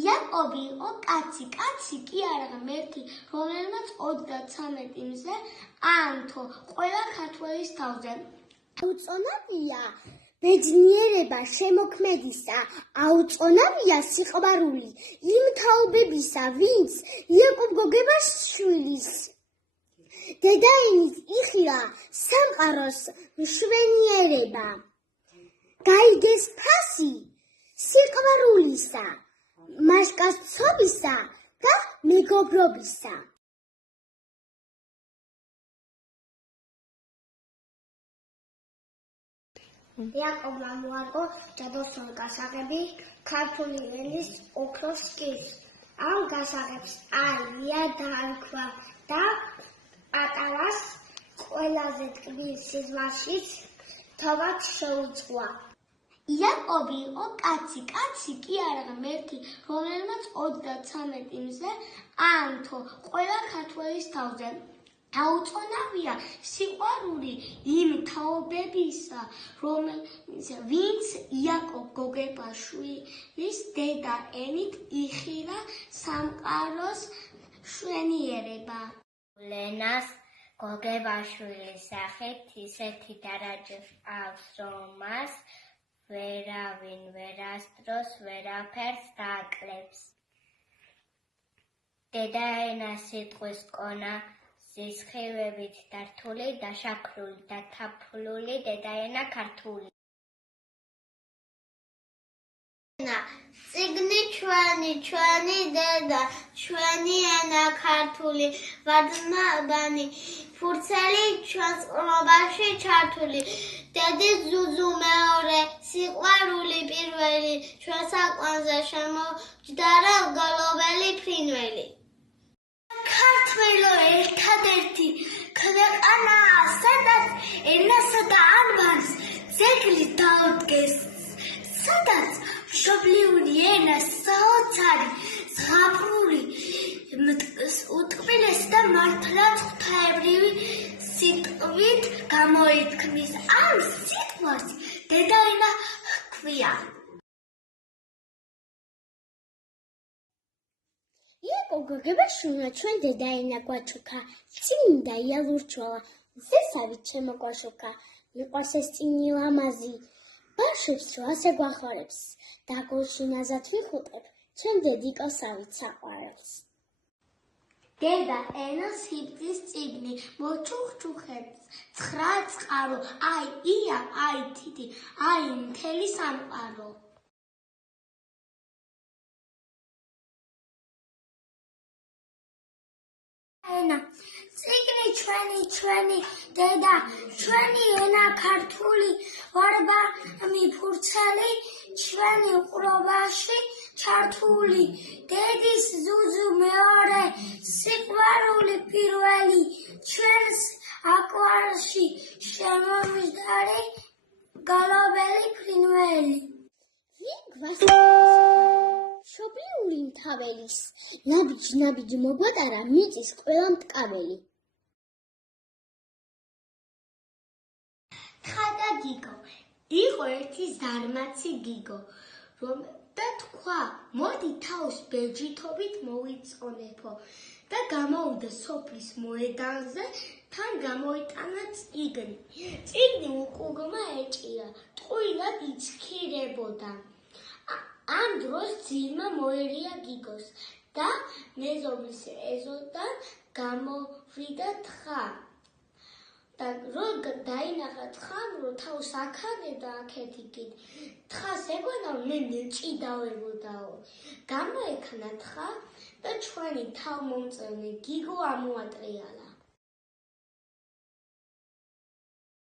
იაკობი იყო კაცი, კაცი კი არა ღმერთი, რომელმაც 33 მზე აანთო ყველა ქართველის თავზე. აუწონავია ბედნიერება შემოქმედისა, აუწონავია სიყვარული იმ თაობებისა, ვინც იაკობ გოგებაშვილის დედაენით იხილა სამყაროს მშვენიერება. გაიგეს ფასი სიყვარულისა, მასკაცობისა და მეგობრობისა. იაკობმა მოარგო ჯადოსნურ გასაღები ქართული ენის ოქროს სკის. ამ გასაღებს ალია დაარქვა და ატავას ყველაზე ტკბილ სიზმარშიც თავად შეუძღვა. იაკობი იყო კაცი, კაცი კი არა ღმერთი, რომელმაც 33 მზე აანთო ყველა ქართველის თავზე. აუწონავია სიყვარული იმ თაობებისა, ვინც იაკობ გოგებაშვილის დედაენით იხილა სამყაროს მშვენიერება. ლენას გოგებაშვილის სახით ისეთი დარაჯი ჰყავს, რომ მას ვერავინ ვერასდროს ვერაფერს დააკლებს. დედაენა სიტყვის კონა ზისხივებით დართული, დაშაქრული, დათაფლული, დედაენა ქართული. წიგნი ჩვენი დედა, ჩვენი ენა ქართული, ვარდნაბანი ფურცელი ჩვენს ყრობაში ჩართული. დედის ზუზუ მეორე, სიყვარული პირველი, ჩვენ საკვანზე შემოჯდარა გალობელი ფრინველი. ქართველო ერთადერთი ქვეყანაა, სადაც ენასა და ანბანს ძეგლი დაუდგეს, სადაც მშობლიური ენა საოცარი, ზღაპრული, უტკბილესი და მართლაც ღვთაებრივი სიტყვით გამოითქმის. ამ სიტყვას დედაენა ჰქვია. იაკობ გოგებაშვილმა ჩვენ დედაენა გვაჩუქა, წმინდა იალურჩვალა, ზესავით შემოგვაშუქა. მიყვარს ეს წიგნი ლამაზი, ბავშვებს რო ასე გვახარებს, დაგორში ნაზად ვიხუტებ, ჩვენ დედიკოსავით საყვარელს. დედა ენა სიბრძის წიგნი მოჩუქჩუქებს 9 წყარო, აი ია, აი თითი, აი მთელი სამყარო. ენა წიგნი ჩვენი დედა, ჩვენი ენა ქართული, ვარდნაბანი ფურცელი ჩვენი ყრობაში ჩართული. დედის ზუზუ მეორე, სიყვარული პირველი, ჩვენს აკვარში შემოჯდარი გალობელი ფრინველი. მშობლიური მთაველის, ნაბიჯ მოგვატარა მიწის ყველა მტკაველი. თხა გიგო, იყო ერთი ზარმაცი გიგო, რომ და თქვა, მოდი თავს ბეჯითობით მოვიწონებო და გამოვიდა სოფლის მოედანზე, თან გამოიტანა წიგნი. წიგნი უკუღმა ეჭირა, ტყუილად იცქირებოდა. ამ დროს ძილმა მოერია გიგოს და მეზობლის ეზოდან გამოვიდა თხა. და რო დაინახა თხამ, რომ თავს აქანებდა აქეთ-იქით, თხას ეგვენა მე მეჭიდავებოდაო. გამოექნა თხა და ჩვენი თავმომწონე გიგო ამოატრიალა.